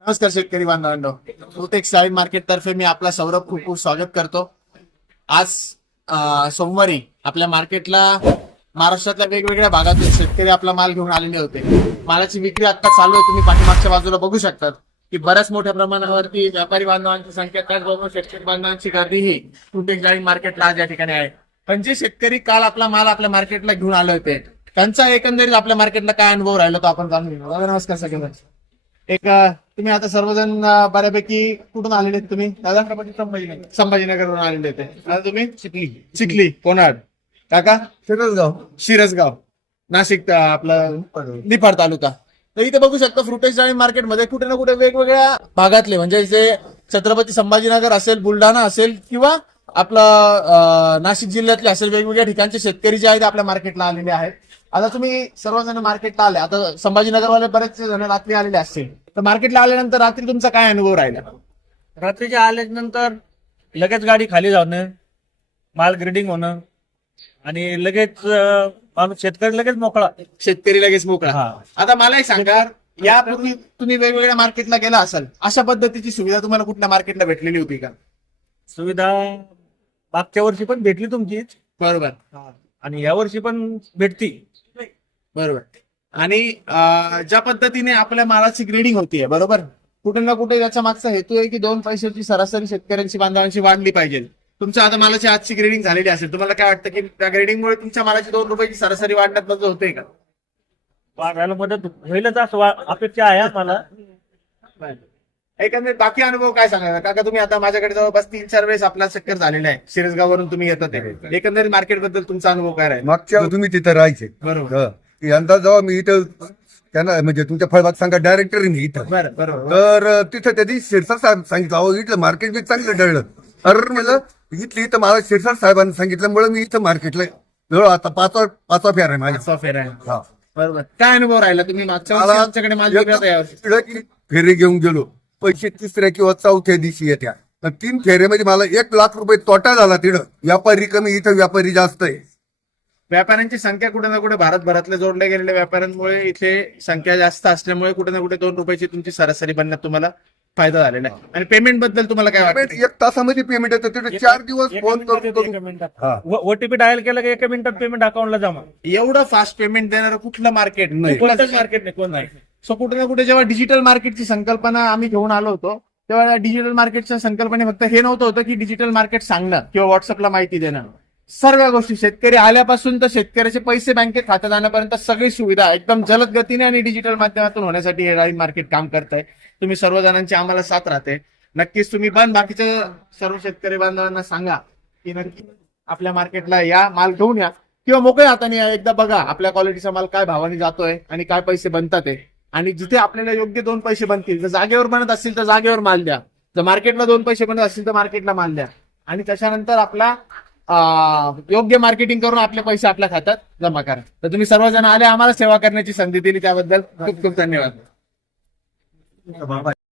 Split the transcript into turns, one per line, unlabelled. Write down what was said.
नमस्कार शेतकरी बांधवांनो, प्रोटेक्स डाळिंब मार्केट तर्फे मी आपला सौरभ खूप खूप स्वागत करतो. आज सोमवारी आपल्या मार्केटला महाराष्ट्रातल्या वेगवेगळ्या भागातून शेतकरी आपला माल घेऊन आलेले होते. मालाची विक्री आता चालू आहे. तुम्ही पाठीमागच्या बाजूला बघू शकतात की बऱ्याच मोठ्या प्रमाणावरती व्यापारी बांधवांची संख्या, त्याचबरोबर शेतकरी बांधवांची गर्दी ही प्रोटेक्स डाळिंब मार्केटला आज या ठिकाणी आहे. पण जे शेतकरी काल आपला माल आपल्या मार्केटला घेऊन आले होते, त्यांचा एकंदरीत आपल्या मार्केटला काय अनुभव राहिला तो आपण जाणून घेऊ. दादा नमस्कार सगळ्यांना. तुम्ही आता सर्वजण बऱ्यापैकी कुठून आलेले आहेत तुम्ही? दादा संभाजीनगरवरून आलेले होते. आता तुम्ही चिखली कोणाड, काका शिरसगाव नाशिक, आपलं निफाड तालुका. तर इथे बघू शकता फ्रुटेक्स डाळिंब मार्केटमध्ये कुठे ना कुठे वेगवेगळ्या भागातले, म्हणजे जे छत्रपती संभाजीनगर असेल, बुलढाणा असेल किंवा आपला नाशिक जिल्ह्यातले असेल, वेगवेगळ्या ठिकाणचे शेतकरी जे आहेत आपल्या मार्केटला आलेले आहेत. आता तुम्ही सर्वजण मार्केटला आले. आता संभाजीनगरवाले बरेच जण रात्री आलेले असतील, तर मार्केटला आल्यानंतर रात्री तुमचा काय अनुभव राहिला?
रात्रीच्या आल्यानंतर लगेच गाडी खाली जाणं, माल ग्रेडिंग होणं आणि लगेच माणूस शेतकरी लगेच मोकळा.
शेतकरी लगेच मोकळा. आता मला एक सांगा, यापूर्वी तुम्ही वेगवेगळ्या मार्केटला गेला असाल, अशा पद्धतीची सुविधा तुम्हाला कुठल्या मार्केटला भेटलेली होती का?
सुविधा मागच्या वर्षी पण भेटली तुमचीच,
बरोबर,
आणि या वर्षी पण भेटती.
बरोबर. आणि ज्या पद्धतीने आपल्या मालाची ग्रेडिंग होतीये, बरोबर, कुठे ना कुठे त्याचा मागचा हेतू आहे की 2 पैशाची सरासरी शेतकऱ्यांची बांधवांची वाढली पाहिजे. तुमच्या आता मालाची आजची ग्रेडिंग झालेली असेल, तुम्हाला काय वाटतं की त्या ग्रेडिंगमुळे तुमच्या मालाची 2 रुपयाची सरासरी वाढण्यात मदत होते का?
वाढायला मदत होईलच असं अपेक्षा आहे आम्हाला.
एकंदरीत बाकी अनुभव काय सांगा काका? तुम्ही आता माझ्याकडे जवळपास 3-4 वेळेस आपला चक्कर झालेला आहे. शिरसगाववरून तुम्ही येतात. एकंदरीत मार्केट बद्दल तुमचा अनुभव काय राहील?
मागच्या तुम्ही तिथं राहायचे,
बरोबर.
यंदा जेव्हा मी इथं त्यांना, म्हणजे तुमच्या फळबाग सांगा डायरेक्टर मी इथं,
बरोबर.
तर तिथं त्यांनी शिरसाट साहेब सांगितलं, अहो इथलं मार्केट बी चांगलं डळलं. अरे म्हणलं इथली इथं मला शिरसाट साहेबांनी सांगितल्यामुळे मी इथं मार्केटला जवळ आता पाचवा फेर आहे माझ्या.
फेर आहे.
हा.
बरोबर. काय अनुभव राहिला? तुम्ही मागच्या वर्षी आमच्याकडे माल विकला होता यावर्षी.
इकडं फेरे घेऊन गेलो, पैसे तिसऱ्या किंवा चौथ्या दिवशी येत्या. 3 फेऱ्यामध्ये मला 1 लाख रुपये तोटा झाला. तिथं व्यापारी कमी, इथं व्यापारी जास्त आहे.
व्यापाऱ्यांची संख्या कुठे ना कुठे भारतभरातल्या जोडल्या गेलेल्या व्यापाऱ्यांमुळे इथे संख्या जास्त असल्यामुळे कुठे ना कुठे 2 रुपयाची तुमची सरासरी बनण्यात तुम्हाला फायदा झालेला आहे. आणि पेमेंट बद्दल तुम्हाला काय वाटतं?
1 तासामध्ये पेमेंट येतं. तिथे 4 दिवस फोन करून
ओटीपी डायल केलं की 1 मिनिटात पेमेंट अकाउंटला जमा.
एवढं फास्ट पेमेंट देणारं कुठलं मार्केट नाही,
कोणतंच मार्केट नाही, कोण नाही.
सो कुठे ना कुठे जेव्हा डिजिटल मार्केटची संकल्पना आम्ही घेऊन आलो होतो, तेव्हा डिजिटल मार्केटच्या संकल्पने फक्त हे नव्हतं होतं की डिजिटल मार्केट सांगणं किंवा व्हॉट्सअपला माहिती देणं. सर्व गोष्टी, शेतकरी आल्यापासून तर शेतकऱ्याचे पैसे बँकेत खात्यात आणण्यापर्यंत सगळी सुविधा एकदम जलद गतीने आणि डिजिटल माध्यमातून होण्यासाठी हे डाळिंब मार्केट काम करत आहे. तुम्ही सर्वजणांची आम्हाला साथ राहते. नक्कीच तुम्ही पण बाकीच्या सर्व शेतकरी बांधवांना सांगा की नक्की आपल्या मार्केटला या, माल घेऊन या किंवा मोकळ्या हाताने या. एकदा बघा आपल्या क्वालिटीचा माल काय भावाने जातोय आणि काय पैसे बनतात आहे. आणि जिथे आपल्याला योग्य 2 पैसे बनतील, जर जागेवर बनत असतील तर जागेवर माल द्या, जर मार्केटला 2 पैसे बनत असतील तर मार्केटला माल द्या. आणि त्याच्यानंतर आपला योग्य मार्केटिंग करून आपले पैसे आपल्या खात्यात जमा करा. तर तुम्ही सर्वजण आले, आम्हाला सेवा करण्याची संधी दिली, त्याबद्दल खूप खूप धन्यवाद.